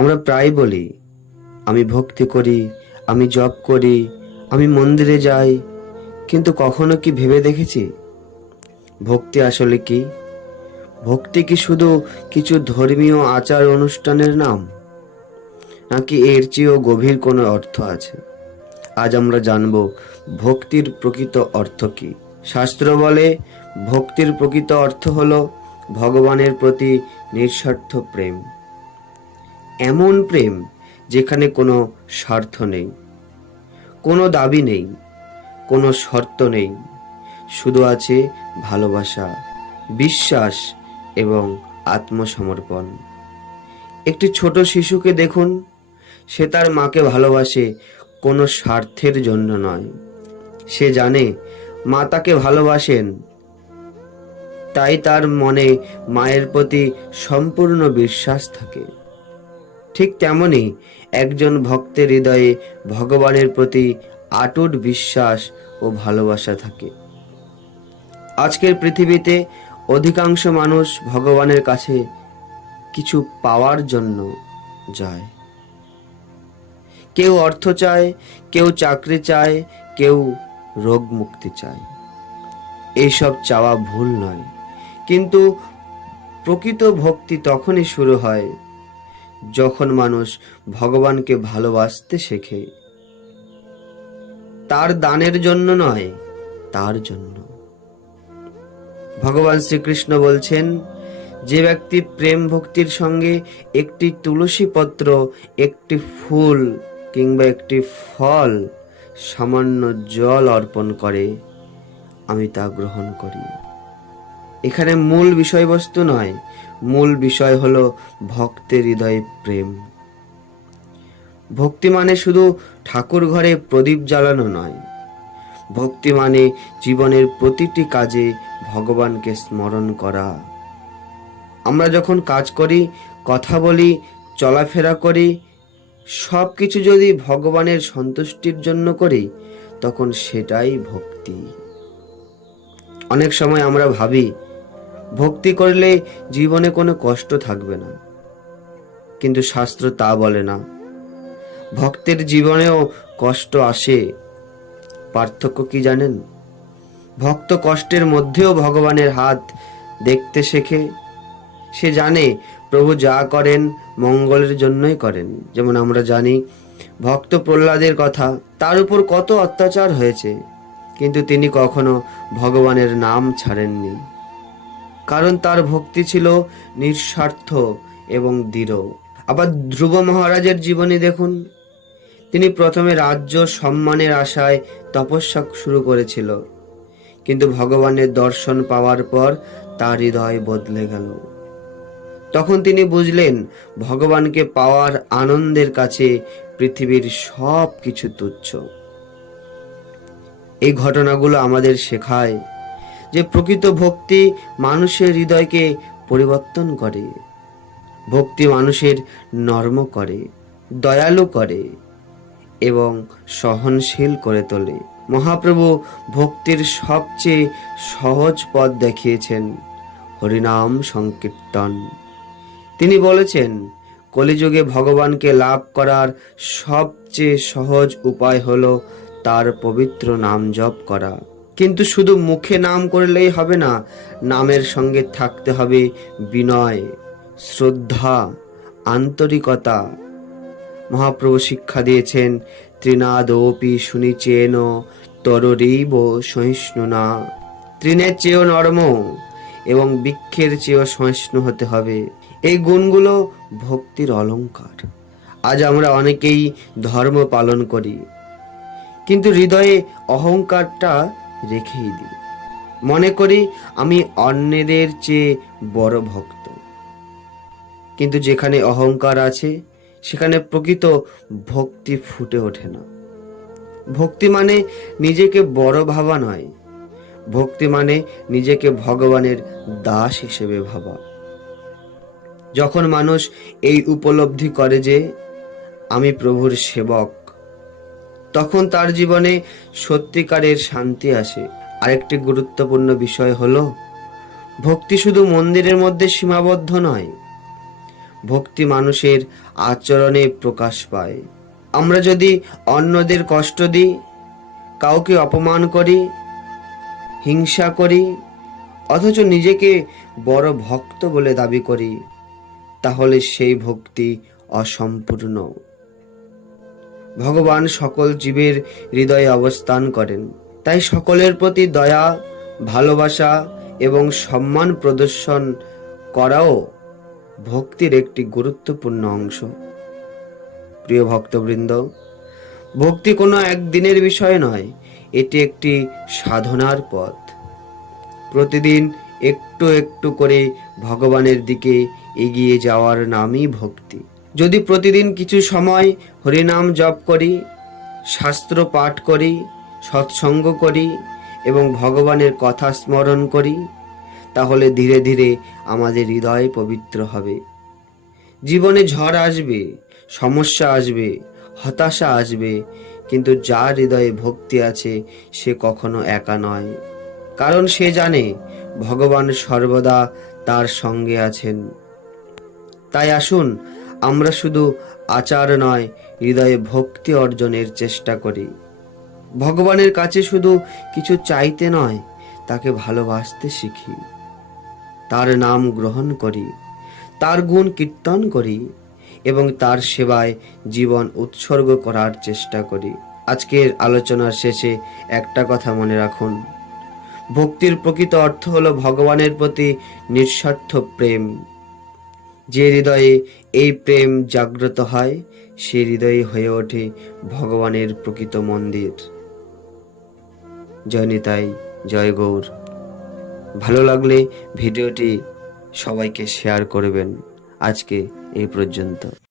আমরা প্রায় বলি, আমি ভক্তি করি, আমি জপ করি, আমি মন্দিরে যাই, কিন্তু কখনো কি ভেবে দেখেছি ভক্তি আসলে কি? ভক্তি কি শুধু কিছু ধর্মীয় আচার অনুষ্ঠানের নাম, নাকি এর চেয়েও গভীর কোনো অর্থ আছে? আজ আমরা জানব ভক্তির প্রকৃত অর্থ কি। শাস্ত্র বলে ভক্তির প্রকৃত অর্থ হলো ভগবানের প্রতি নিঃস্বার্থ প্রেম। এমন প্রেম যেখানে কোনো স্বার্থ নেই, কোনো দাবি নেই, কোনো শর্ত নেই, শুধু আছে ভালোবাসা, বিশ্বাস এবং আত্মসমর্পণ। একটি ছোট শিশুকে দেখুন, সে তার মাকে ভালোবাসে কোনো স্বার্থের জন্য নয়। সে জানে মা তাকে ভালোবাসেন, তাই তার মনে মায়ের প্রতি সম্পূর্ণ বিশ্বাস থাকে। ঠিক তেমনি একজন ভক্তের হৃদয়ে ভগবানের প্রতি অটুট বিশ্বাস ও ভালোবাসা থাকে। আজকের পৃথিবীতে অধিকাংশ মানুষ ভগবানের কাছে কিছু পাওয়ার জন্য যায়। কেউ অর্থ চায়, কেউ চাকরি চায়, কেউ রোগ মুক্তি চায়। এইসব চাওয়া ভুল নয়, কিন্তু প্রকৃত ভক্তি তখনই শুরু হয় যখন মানুষ ভগবানকে ভালোবাসতে শেখে, তার দানের জন্য নয়, তার জন্য। ভগবান শ্রীকৃষ্ণ বলছেন, যে ব্যক্তি প্রেম ভক্তির সঙ্গে একটি তুলসী পত্র, একটি ফুল কিংবা একটি ফল, সামান্য জল অর্পণ করে, আমি তা গ্রহণ করি। এখানে মূল বিষয়বস্তু নয়, মূল বিষয় হলো ভক্তের হৃদয়ে প্রেম। ভক্তি মানে শুধু ঠাকুর ঘরে প্রদীপ জ্বালানো নয়, ভক্তি মানে জীবনের প্রতিটি কাজে ভগবানকে স্মরণ করা। আমরা যখন কাজ করি, কথা বলি, চলাফেরা করি, সব কিছু যদি ভগবানের সন্তুষ্টির জন্য করি, তখন সেটাই ভক্তি। অনেক সময় আমরা ভাবি ভক্তি করলে জীবনে কোনো কষ্ট থাকবে না, কিন্তু শাস্ত্র তা বলে না। ভক্তের জীবনেও কষ্ট আসে। পার্থক্য কি জানেন? ভক্ত কষ্টের মধ্যেও ভগবানের হাত দেখতে শেখে। সে জানে প্রভু যা করেন মঙ্গলের জন্যই করেন। যেমন আমরা জানি ভক্ত প্রহ্লাদের কথা, তার উপর কত অত্যাচার হয়েছে, কিন্তু তিনি কখনো ভগবানের নাম ছাড়েননি, কারণ তার ভক্তি ছিল নিঃস্বার্থ এবং দৃঢ়। আবার ধ্রুব মহারাজের জীবনী দেখুন, তিনি প্রথমে রাজ্য সম্মানের আশায় তপস্যা শুরু করেছিল, কিন্তু ভগবানের দর্শন পাওয়ার পর তার হৃদয় বদলে গেল। তখন তিনি বুঝলেন ভগবানকে পাওয়ার আনন্দের কাছে পৃথিবীর সব কিছু তুচ্ছ। এই ঘটনাগুলো আমাদের শেখায় যে প্রকৃত ভক্তি মানুষের হৃদয়কে পরিবর্তন করে। ভক্তি মানুষের নরম করে, দয়ালু করে এবং সহনশীল করে তোলে। মহাপ্রভু ভক্তির সবচেয়ে সহজ পথ দেখিয়েছেন, হরিনাম সংকীর্তন। তিনি বলেছেন, কলিযুগে ভগবানকে লাভ করার সবচেয়ে সহজ উপায় হলো তার পবিত্র নাম জপ করা। কিন্তু শুধু মুখে নাম করলেই হবে না, নামের সঙ্গে থাকতে হবে বিনয়, শ্রদ্ধা, আন্তরিকতা। মহাপ্রভু শিক্ষা দিয়েছেন, তৃণাদপি শুনিচেন তরৈব সহিষ্ণুনা। তৃণের চেয়েও নরম এবং বৃক্ষের চেয়েও সহিষ্ণু হতে হবে। এই গুণগুলো ভক্তির অলংকার। আজ আমরা অনেকেই ধর্ম পালন করি, কিন্তু হৃদয়ে অহংকারটা রেখেই দিই। মনে করি আমি অন্যদের চেয়ে বড় ভক্ত। কিন্তু যেখানে অহংকার আছে, সেখানে প্রকৃত ভক্তি ফুটে ওঠে না। ভক্তি মানে নিজেকে বড় ভাবা নয়, ভক্তি মানে নিজেকে ভগবানের দাস হিসেবে ভাবা। যখন মানুষ এই উপলব্ধি করে যে আমি প্রভুর সেবক, তখন তার জীবনে সত্যিকারের শান্তি আসে। আরেকটি গুরুত্বপূর্ণ বিষয় হলো, ভক্তি শুধু মন্দিরের মধ্যে সীমাবদ্ধ নয়। ভক্তি মানুষের আচরণে প্রকাশ পায়। আমরা যদি অন্যদের কষ্ট দিই, কাউকে অপমান করি, হিংসা করি, অথচ নিজেকে বড় ভক্ত বলে দাবি করি, তাহলে সেই ভক্তি অসম্পূর্ণ। ভগবান সকল জীবের হৃদয়ে অবস্থান করেন, তাই সকলের প্রতি দয়া, ভালোবাসা এবং সম্মান প্রদর্শন করাও ভক্তির একটি গুরুত্বপূর্ণ অংশ। প্রিয় ভক্তবৃন্দ, ভক্তি কোনো একদিনের বিষয় নয়, এটি একটি সাধনার পথ। প্রতিদিন একটু একটু করে ভগবানের দিকে এগিয়ে যাওয়ার নামই ভক্তি। যদি প্রতিদিন কিছু সময় হরিনাম জপ করি, শাস্ত্র পাঠ করি, সৎসঙ্গ করি এবং ভগবানের কথা স্মরণ করি, তাহলে ধীরে ধীরে আমাদের হৃদয় পবিত্র হবে। জীবনে ঝড় আসবে, সমস্যা আসবে, হতাশা আসবে, কিন্তু যার হৃদয়ে ভক্তি আছে সে কখনো একা নয়, কারণ সে জানে ভগবান সর্বদা তার সঙ্গে আছেন। তাই আসুন আমরা শুধু আচার নয়, হৃদয়ে ভক্তি অর্জনের চেষ্টা করি। ভগবানের কাছে শুধু কিছু চাইতে নয়, তাকে ভালোবাসতে শিখি, তার নাম গ্রহণ করি, তার গুণ কীর্তন করি এবং তার সেবায় জীবন উৎসর্গ করার চেষ্টা করি। আজকের আলোচনার শেষে একটা কথা মনে রাখুন, ভক্তির প্রকৃত অর্থ হলো ভগবানের প্রতি নিঃস্বার্থ প্রেম। যে হৃদয়ে এই প্রেম জাগ্রত হয়, সে হৃদয়ে হয়ে ওঠে ভগবানের প্রকৃত মন্দির। জয় নিতাই, জয় গৌর। ভালো লাগলে ভিডিওটি সবাইকে শেয়ার করবেন। আজকে এই পর্যন্ত।